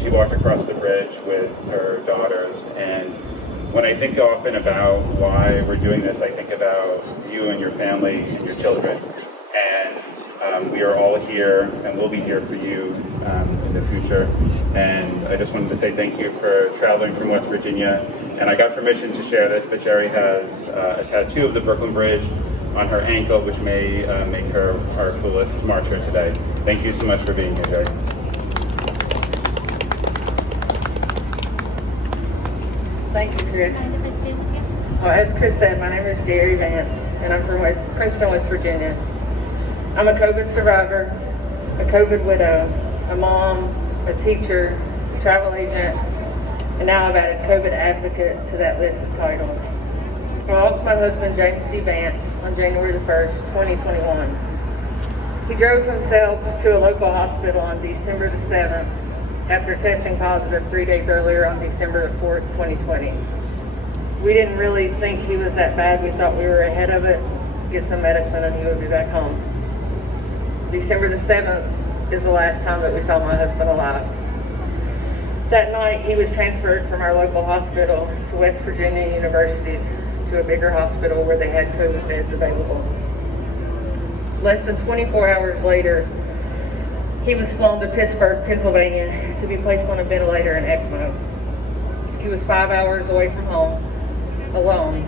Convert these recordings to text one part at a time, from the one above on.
she walked across the bridge with her daughters. And when I think often about why we're doing this, I think about you and your family and your children. And we are all here and we'll be here for you in the future. And I just wanted to say thank you for traveling from West Virginia. And I got permission to share this, but Jerry has a tattoo of the Brooklyn Bridge on her ankle, which may make her our coolest marcher today. Thank you so much for being here, Jerry. Thank you, Chris. Well, as Chris said, my name is Jerry Vance, and I'm from Princeton, West Virginia. I'm a COVID survivor, a COVID widow, a mom, a teacher, a travel agent, and now I've added COVID advocate to that list of titles. I lost my husband, James D. Vance, on January the 1st, 2021. He drove himself to a local hospital on December the 7th after testing positive 3 days earlier on December the 4th, 2020. We didn't really think he was that bad. We thought we were ahead of it, get some medicine, and he would be back home. December the 7th is the last time that we saw my husband alive. That night, he was transferred from our local hospital to West Virginia University's to a bigger hospital where they had COVID beds available. Less than 24 hours later, he was flown to Pittsburgh, Pennsylvania to be placed on a ventilator and ECMO. He was 5 hours away from home, alone.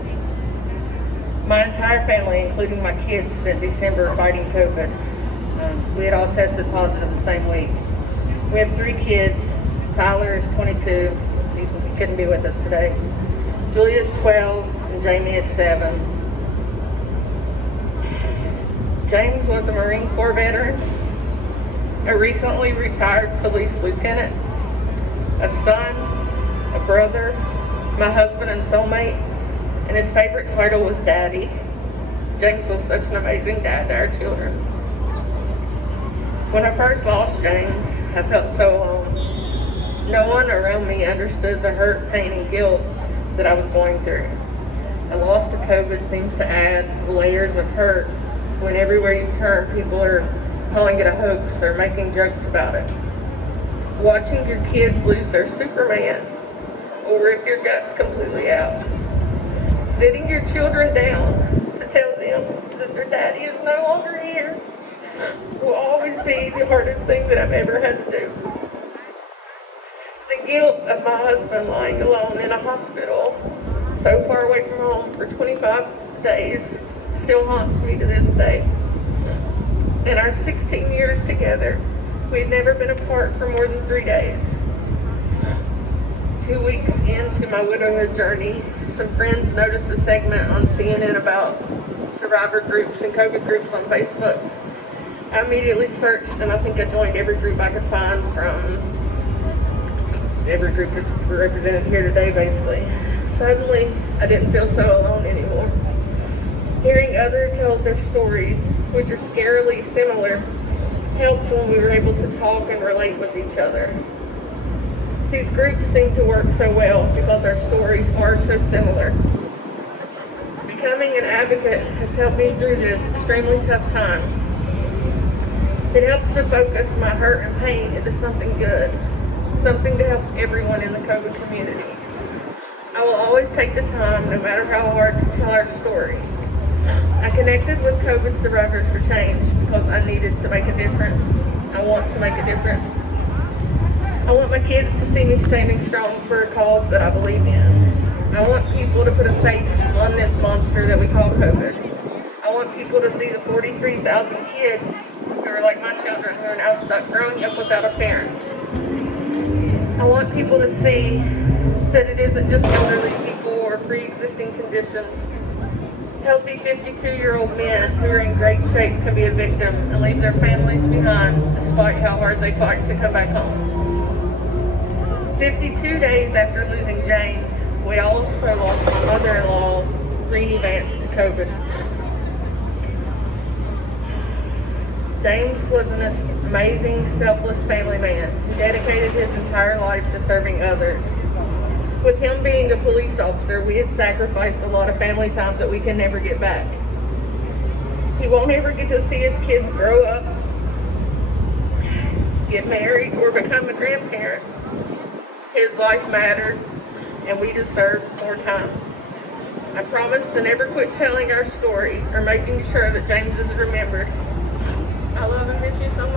My entire family, including my kids, spent December fighting COVID. We had all tested positive the same week. We have 3 kids. Tyler is 22. He couldn't be with us today. Julia's 12 and Jamie is 7. James was a Marine Corps veteran, a recently retired police lieutenant, a son, a brother, my husband and soulmate, and his favorite title was Daddy. James was such an amazing dad to our children. When I first lost James, I felt so alone. No one around me understood the hurt, pain, and guilt that I was going through. A loss to COVID seems to add layers of hurt when everywhere you turn, people are calling it a hoax or making jokes about it. Watching your kids lose their Superman will rip your guts completely out. Sitting your children down to tell them that their daddy is no longer here will always be the hardest thing that I've ever had to do. The guilt of my husband lying alone in a hospital so far away from home for 25 days still haunts me to this day. In our 16 years together, we had never been apart for more than 3 days. 2 weeks into my widowhood journey, some friends noticed a segment on CNN about survivor groups and COVID groups on Facebook. I immediately searched, and I think I joined every group I could find, from every group that's represented here today, basically. Suddenly, I didn't feel so alone anymore. Hearing others tell their stories, which are scarily similar, helped when we were able to talk and relate with each other. These groups seem to work so well because our stories are so similar. Becoming an advocate has helped me through this extremely tough time. It helps to focus my hurt and pain into something good, something to help everyone in the COVID community. I will always take the time, no matter how hard, to tell our story. I connected with COVID Survivors for Change because I needed to make a difference. I want to make a difference. I want my kids to see me standing strong for a cause that I believe in. I want people to put a face on this monster that we call COVID. I want people to see the 43,000 kids who are like my children, who are now stuck growing up without a parent. I want people to see that it isn't just elderly people or pre-existing conditions. Healthy 52-year-old men who are in great shape can be a victim and leave their families behind despite how hard they fight to come back home. 52 days after losing James, we also lost my mother-in-law, Rennie Vance, to COVID. James was an amazing, selfless family man who dedicated his entire life to serving others. With him being a police officer, we had sacrificed a lot of family time that we can never get back. He won't ever get to see his kids grow up, get married, or become a grandparent. His life mattered, and we deserve more time. I promise to never quit telling our story or making sure that James is remembered. I love and miss you so